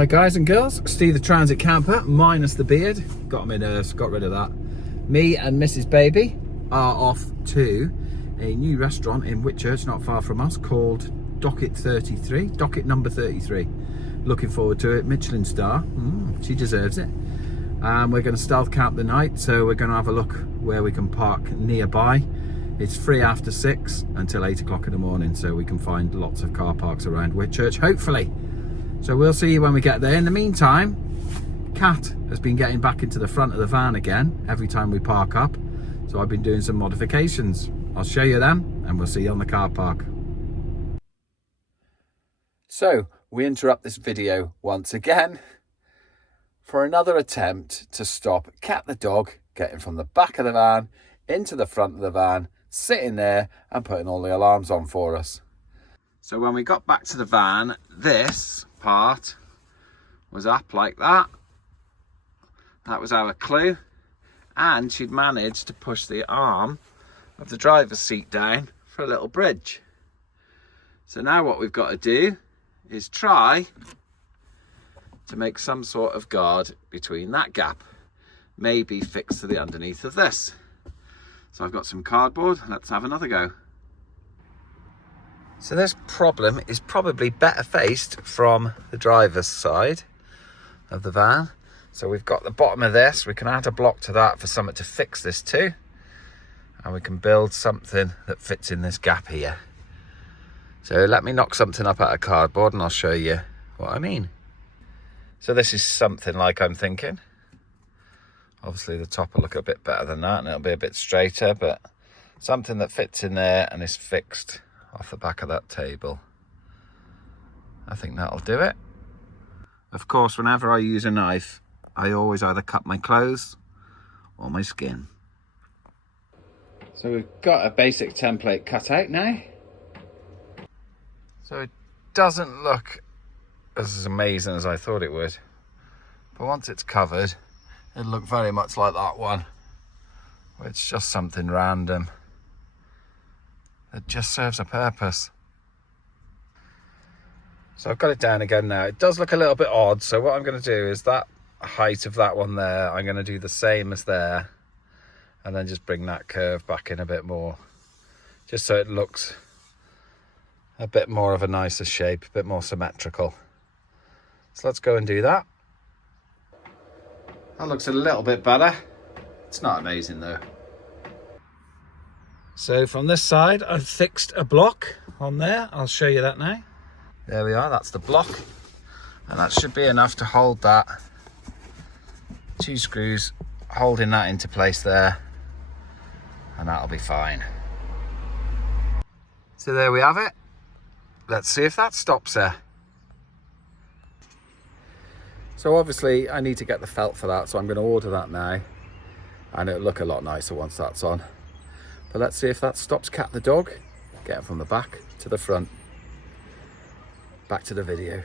Hi guys and girls, Steve the Transit Camper, minus the beard. Got my nerves, got rid of that. Me and Mrs. Baby are off to a new restaurant in Whitchurch, not far from us, called Docket number 33. Looking forward to it. Michelin star, she deserves it. We're going to stealth camp the night, so we're going to have a look where we can park nearby. It's free after 6 until 8 o'clock in the morning, so we can find lots of car parks around Whitchurch, hopefully. So we'll see you when we get there. In the meantime, Kat has been getting back into the front of the van again every time we park up. So I've been doing some modifications. I'll show you them and we'll see you on the car park. So we interrupt this video once again for another attempt to stop Kat the dog getting from the back of the van into the front of the van, sitting there and putting all the alarms on for us. So when we got back to the van, this part was up like that. That was our clue. And she'd managed to push the arm of the driver's seat down for a little bridge. So now what we've got to do is try to make some sort of guard between that gap. Maybe fixed to the underneath of this. So I've got some cardboard. Let's have another go. So this problem is probably better faced from the driver's side of the van. So we've got the bottom of this, we can add a block to that for something to fix this to. And we can build something that fits in this gap here. So let me knock something up out of cardboard and I'll show you what I mean. So this is something like I'm thinking. Obviously the top will look a bit better than that and it'll be a bit straighter, but something that fits in there and is fixed off the back of that table. I think that'll do it. Of course, whenever I use a knife, I always either cut my clothes or my skin. So we've got a basic template cut out now. So it doesn't look as amazing as I thought it would. But once it's covered, it'll look very much like that one. It's just something random. It just serves a purpose. So I've got it down again now. It does look a little bit odd. So what I'm going to do is that height of that one there, I'm going to do the same as there. And then just bring that curve back in a bit more. Just so it looks a bit more of a nicer shape, a bit more symmetrical. So let's go and do that. That looks a little bit better. It's not amazing though. So from this side, I've fixed a block on there. I'll show you that now. There we are, that's the block. And that should be enough to hold that. 2 screws holding that into place there. And that'll be fine. So there we have it. Let's see if that stops her. So obviously I need to get the felt for that, so I'm going to order that now. And it'll look a lot nicer once that's on. But let's see if that stops Kat the dog. Get her from the back to the front. Back to the video.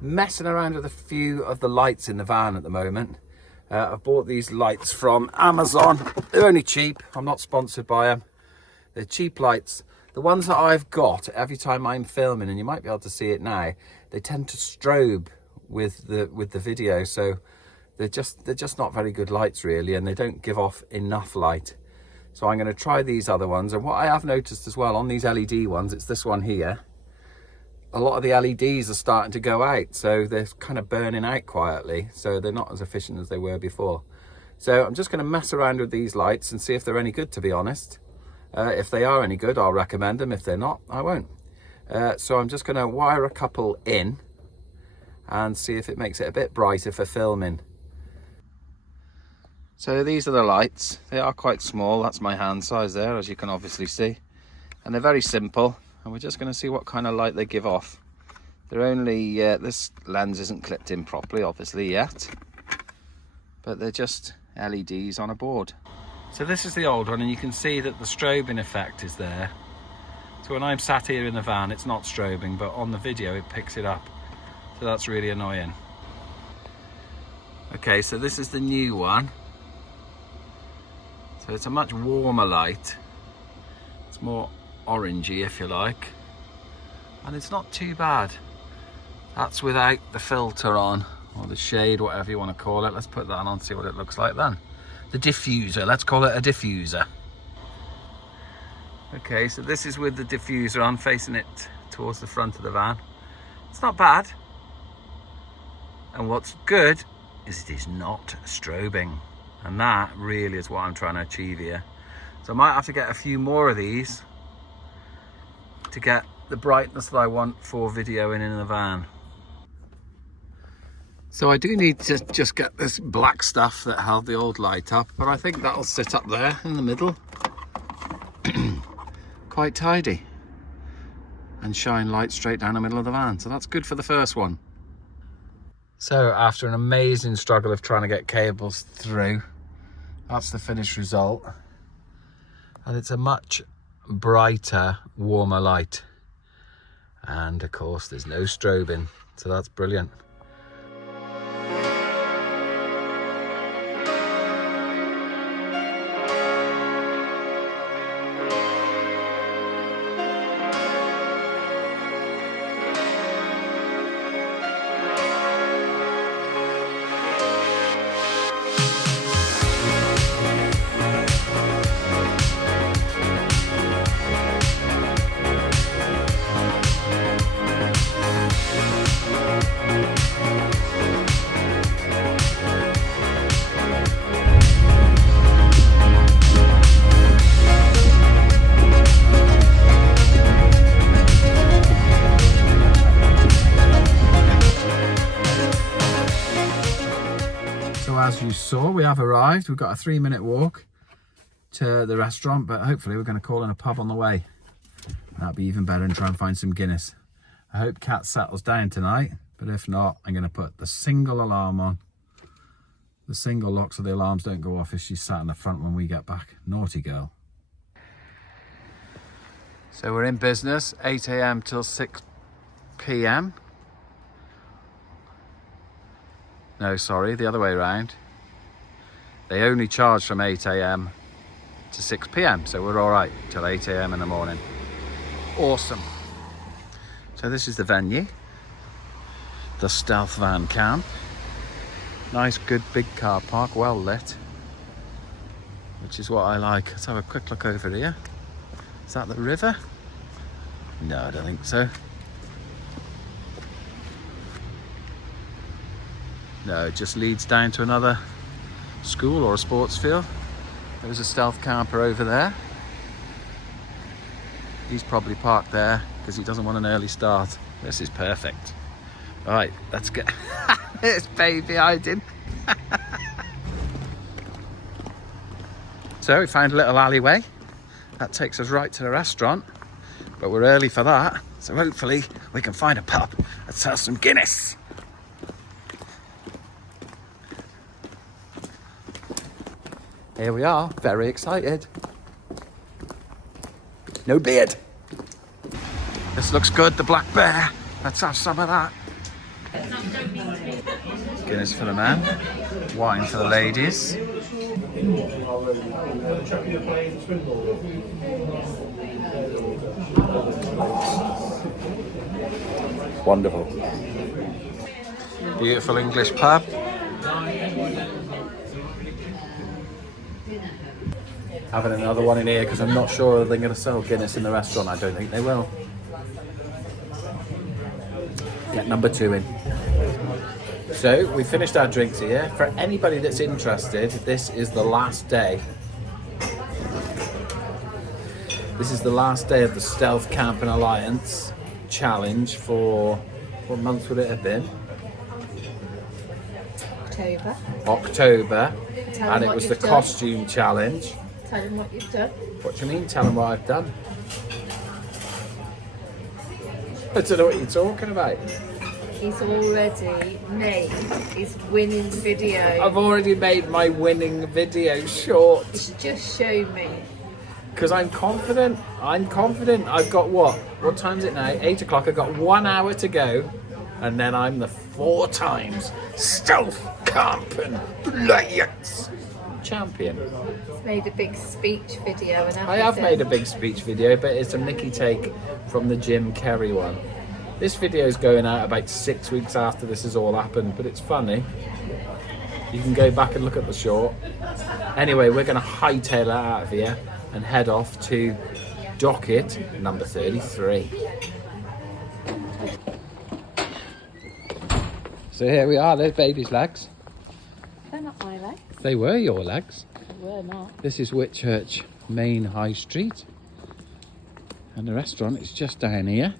Messing around with a few of the lights in the van at the moment. I've bought these lights from Amazon. They're only cheap. I'm not sponsored by them. They're cheap lights. The ones that I've got, every time I'm filming, and you might be able to see it now, they tend to strobe with the video. So they're just not very good lights really, and they don't give off enough light. So I'm going to try these other ones. And what I have noticed as well on these LED ones, it's this one here, a lot of the LEDs are starting to go out, so they're kind of burning out quietly, so they're not as efficient as they were before. So I'm just going to mess around with these lights and see if they're any good, to be honest. If they are any good, I'll recommend them. If they're not, I won't. So I'm just going to wire a couple in and see if it makes it a bit brighter for filming. So these are the lights. They are quite small. That's my hand size there, as you can obviously see. And they're very simple. And we're just going to see what kind of light they give off. They're only, this lens isn't clipped in properly, obviously, yet. But they're just LEDs on a board. So this is the old one, and you can see that the strobing effect is there. So when I'm sat here in the van, it's not strobing, but on the video, it picks it up. So that's really annoying. Okay, so this is the new one. So it's a much warmer light. It's more orangey, if you like. and it's not too bad. That's without the filter on, or the shade, whatever you want to call it. Let's put that on, see what it looks like then. The diffuser, let's call it a diffuser. Okay, so this is with the diffuser on, facing it towards the front of the van. It's not bad. And what's good is it is not strobing. And that really is what I'm trying to achieve here. So I might have to get a few more of these to get the brightness that I want for videoing in the van. So I do need to just get this black stuff that held the old light up, but I think that'll sit up there in the middle. Quite tidy. And shine light straight down the middle of the van. So that's good for the first one. So after an amazing struggle of trying to get cables through, that's the finished result. And it's a much brighter, warmer light. And of course there's no strobing, so that's brilliant. As you saw, we have arrived. We've got a 3-minute walk to the restaurant, but hopefully we're going to call in a pub on the way. That'd be even better, and try and find some Guinness. I hope Kat settles down tonight, but if not, I'm going to put the single alarm on. The single lock so the alarms don't go off if she's sat in the front when we get back. Naughty girl. So we're in business, 8 AM till 6 PM. No, sorry, the other way around. They only charge from 8 AM to 6 PM, so we're all right till 8 AM in the morning. Awesome. So this is the venue, the Stealth Van Camp. Nice, good, big car park, well lit, which is what I like. Let's have a quick look over here. Is that the river? No, I don't think so. No, it just leads down to another school or a sports field. There's a stealth camper over there. He's probably parked there because he doesn't want an early start. This is perfect. All right, let's get this baby hiding. So we found a little alleyway. That takes us right to the restaurant, but we're early for that. So hopefully we can find a pub that sells some Guinness. Here we are, very excited. No beard. This looks good, the black bear. Let's have some of that. Guinness for the man, wine for the ladies. Wonderful. Beautiful English pub. Having another one in here because I'm not sure they're going to sell Guinness in the restaurant. I don't think they will. Get number 2 in. So we finished our drinks here. For anybody that's interested, this is the last day. This is the last day of the Stealth Camping Alliance challenge for, what month would it have been? October. And it was the costume challenge. Tell him what you've done. What do you mean, tell him what I've done? I don't know what you're talking about. He's already made his winning video. I've already made my winning video short. You should just show me. Because I'm confident. I've got what? What time is it now? 8 o'clock. I've got 1 hour to go. And then I'm the 4 times Stealth Camping Alliance champion. He's made a big speech video. And I have made a big speech video, but it's a Mickey take from the Jim Carrey one. This video is going out about 6 weeks after this has all happened, but it's funny. You can go back and look at the short. Anyway, we're going to hightail it out of here and head off to docket number 33. So here we are, there's baby's legs. They're not my legs. They were your legs. They were not. This is Whitchurch Main High Street. And the restaurant is just down here.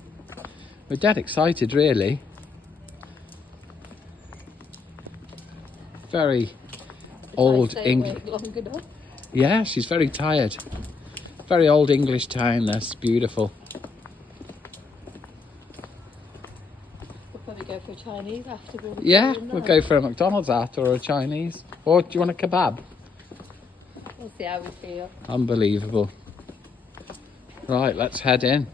We're dead excited, really. Very old English. Yeah, she's very tired. Very old English town, this. Beautiful. We'll probably go for a Chinese after. Yeah, we'll go for a McDonald's after or a Chinese. Or do you want a kebab? We'll see how we feel. Unbelievable. Right, let's head in.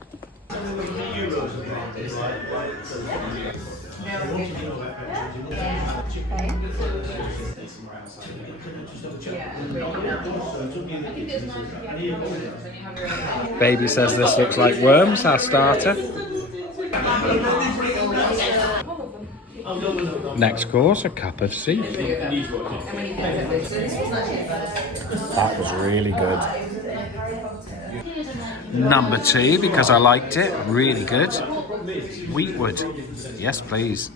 Baby says this looks like worms, our starter. Next course, a cup of soup. That was really good. Number 2, because I liked it, really good. Wheatwood. Yes, please.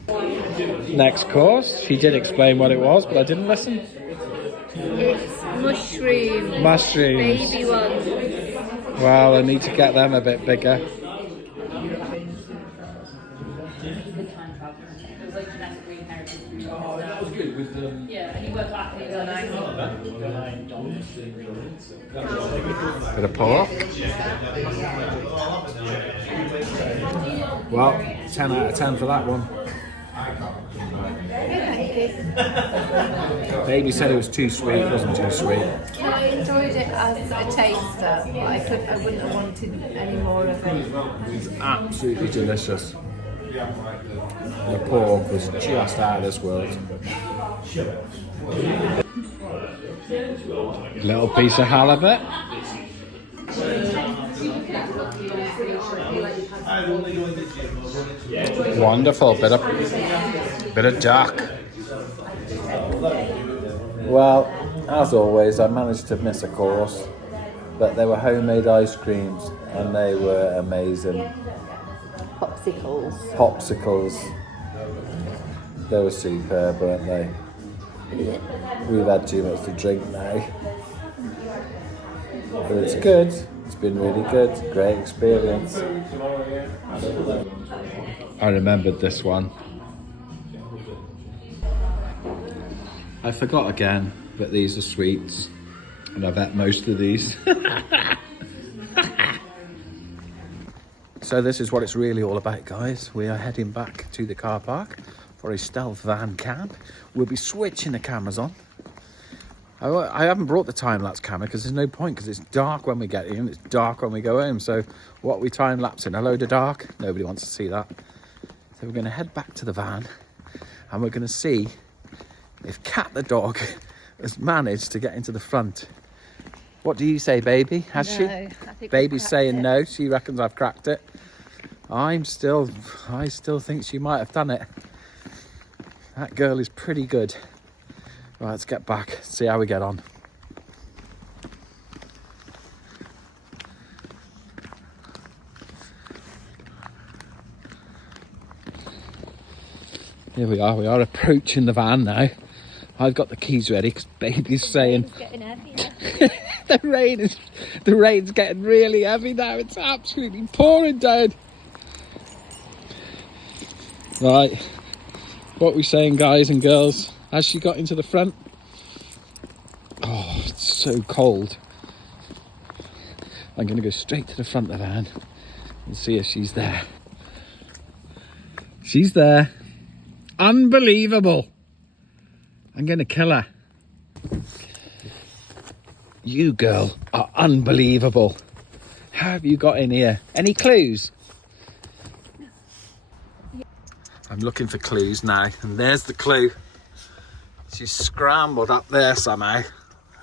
Next course, she did explain what it was, but I didn't listen. It's mushrooms. Mushrooms. Baby ones. Well, I need to get them a bit bigger. Bit of pork. Well, 10 out of 10 for that one. Baby said it was too sweet. It wasn't too sweet. I enjoyed it as a taster, but I wouldn't have wanted any more of it. It's absolutely delicious. The pork was just out of this world. Little piece of halibut. Wonderful. Bit of duck. Well, as always, I managed to miss a course, but they were homemade ice creams and they were amazing. Popsicles. They were superb, weren't they? We've had too much to drink now. But it's good. It's been really good. Great experience. I remembered this one. I forgot again, but these are sweets. And I've had most of these. So this is what it's really all about, guys. We are heading back to the car park for a stealth van camp. We'll be switching the cameras on. I haven't brought the time-lapse camera because there's no point, because it's dark when we get in, it's dark when we go home. So what are we time-lapsing? A load of dark? Nobody wants to see that. So we're going to head back to the van and we're going to see if Cat the dog has managed to get into the front. What do you say, baby? Has she? Baby's saying it. no. She reckons I've cracked it. I still think she might have done it. That girl is pretty good. Right, let's get back, see how we get on. Here we are approaching the van now. I've got the keys ready because baby's saying It's getting heavy. the rain's getting really heavy now. It's absolutely pouring down. Right, what are we saying, guys and girls? Has she got into the front? Oh, it's so cold. I'm going to go straight to the front of the van and see if she's there. She's there. Unbelievable. I'm going to kill her. You, girl, are unbelievable. How have you got in here? Any clues? I'm looking for clues now, and there's the clue. She's scrambled up there somehow.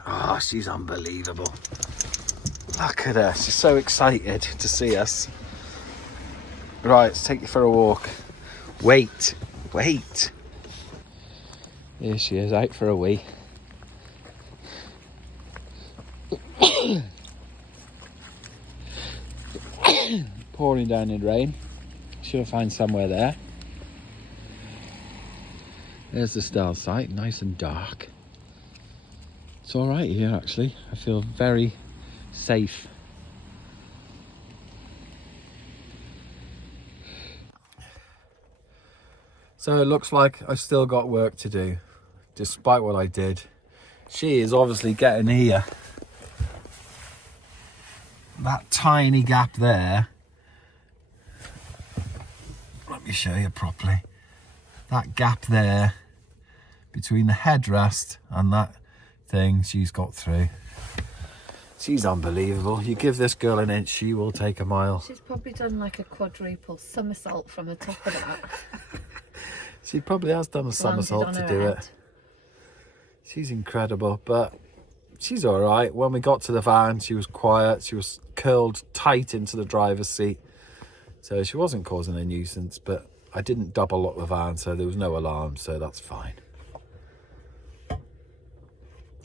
Oh, she's unbelievable. Look at her. She's so excited to see us. Right, let's take you for a walk. Wait. Here she is, out for a wee. Pouring down in rain. Should have found somewhere there. There's the stealth site, nice and dark. It's all right here, actually. I feel very safe. So it looks like I've still got work to do, despite what I did. She is obviously getting here. That tiny gap there. Let me show you properly. That gap there between the headrest and that thing, she's got through. She's unbelievable. You give this girl an inch, she will take a mile. She's probably done like a quadruple somersault from the top of that. She probably has done a somersault to do it. She's incredible, but she's all right. When we got to the van, she was quiet. She was curled tight into the driver's seat. So she wasn't causing a nuisance, but I didn't double lock the van, so there was no alarm, so that's fine.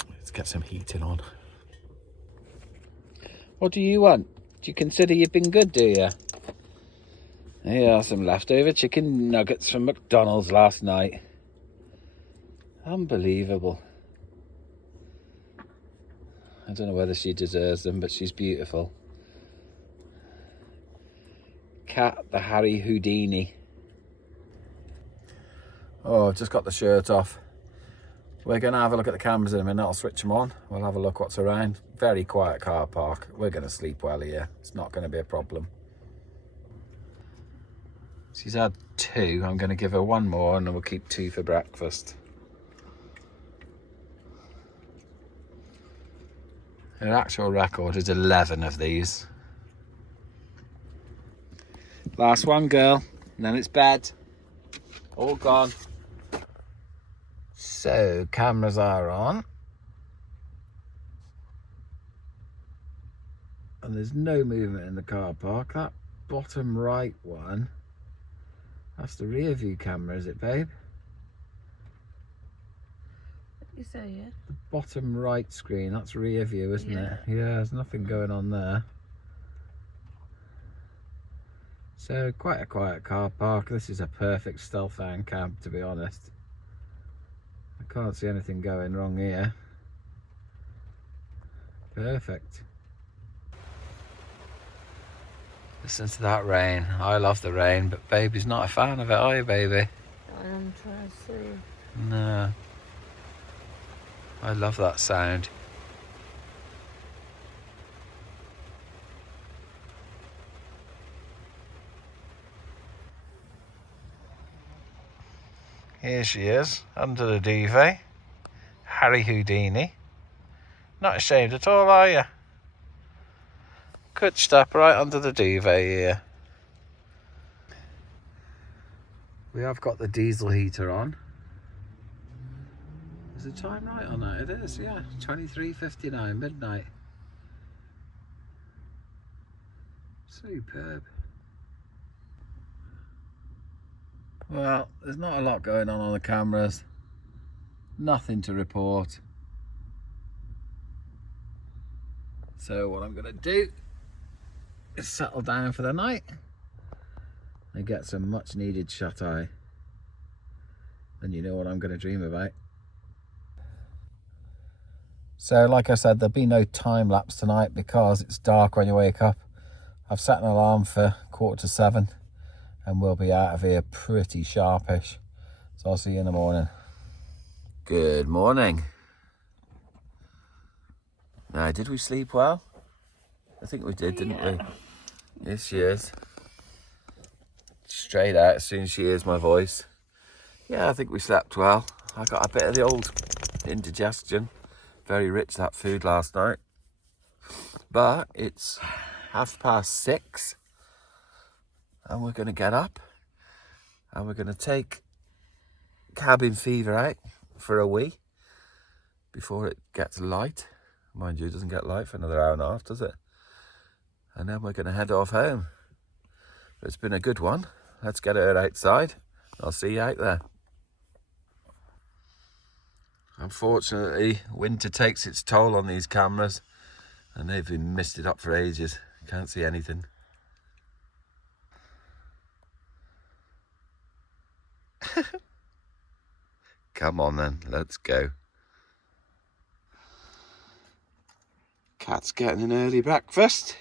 Let's get some heating on. What do you want? Do you consider you've been good, do you? Here are some leftover chicken nuggets from McDonald's last night. Unbelievable. I don't know whether she deserves them, but she's beautiful. Cat the Harry Houdini. Oh, just got the shirt off. We're going to have a look at the cameras in a minute. I'll switch them on. We'll have a look what's around. Very quiet car park. We're going to sleep well here. It's not going to be a problem. She's had 2. I'm going to give her 1 more and then we'll keep 2 for breakfast. Her actual record is 11 of these. Last one, girl, and then it's bed. All gone. So, cameras are on. And there's no movement in the car park. That bottom right one, that's the rear view camera, is it, babe? You say, yeah? The bottom right screen, that's rear view, isn't it? Yeah, there's nothing going on there. So, quite a quiet car park. This is a perfect stealth van camp, to be honest. I can't see anything going wrong here. Perfect. Listen to that rain. I love the rain, but baby's not a fan of it, are you, baby? I'm trying to see. No. I love that sound. Here she is, under the duvet. Harry Houdini. Not ashamed at all, are you? Couched up right under the duvet here. We have got the diesel heater on. Is the time right on that? It is, yeah. 23:59, midnight. Superb. Well, there's not a lot going on the cameras. Nothing to report. So what I'm going to do is settle down for the night and get some much needed shut-eye. And you know what I'm going to dream about. So like I said, there'll be no time lapse tonight because it's dark when you wake up. I've set an alarm for 7:15 and we'll be out of here pretty sharpish. So I'll see you in the morning. Good morning. Now, did we sleep well? I think we did, didn't we? Here she is. Straight out as soon as she hears my voice. Yeah, I think we slept well. I got a bit of the old indigestion. Very rich, that food last night. But it's 6:30 and we're going to get up and we're going to take cabin fever out for a wee before it gets light. Mind you, it doesn't get light for another hour and a half, does it? And then we're going to head off home. It's been a good one. Let's get her outside. I'll see you out there. Unfortunately, winter takes its toll on these cameras and they've been misted up for ages. Can't see anything. Come on then, let's go. Cat's getting an early breakfast.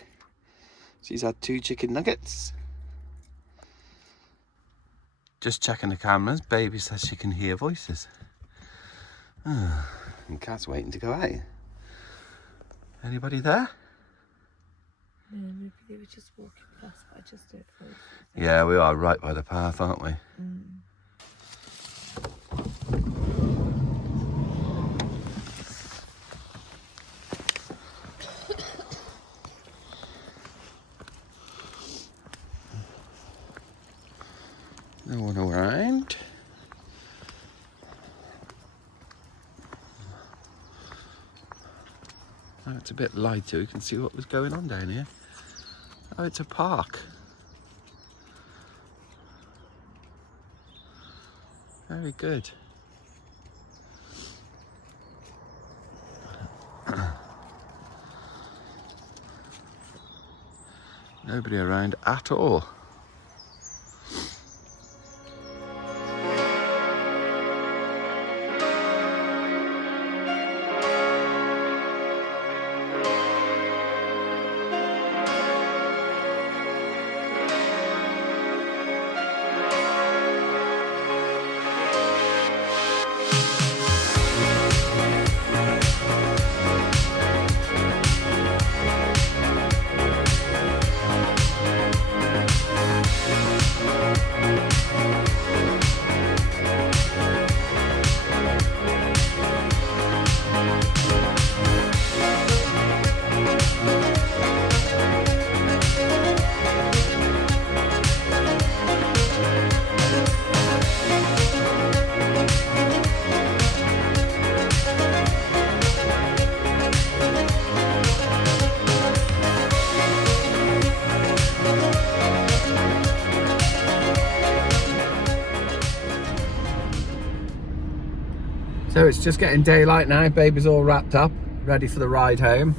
She's had 2 chicken nuggets. Just checking the cameras. Baby says she can hear voices. And Cat's waiting to go out. Anybody there? No, maybe they were just walking past, but I just heard voices. Yeah, we are right by the path, aren't we? No one around. Oh, it's a bit lighter. You can see what was going on down here. Oh, it's a park. Very good. Nobody around at all. So it's just getting daylight now. Baby's all wrapped up, ready for the ride home.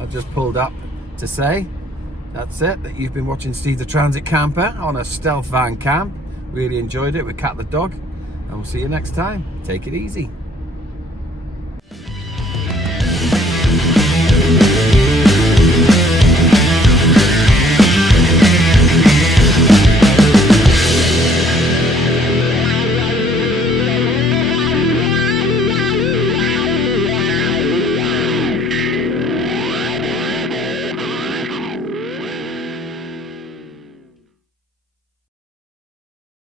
I've just pulled up to say that's it, that you've been watching Steve the Transit Camper on a stealth van camp. Really enjoyed it with Cat the dog, and we'll see you next time. Take it easy.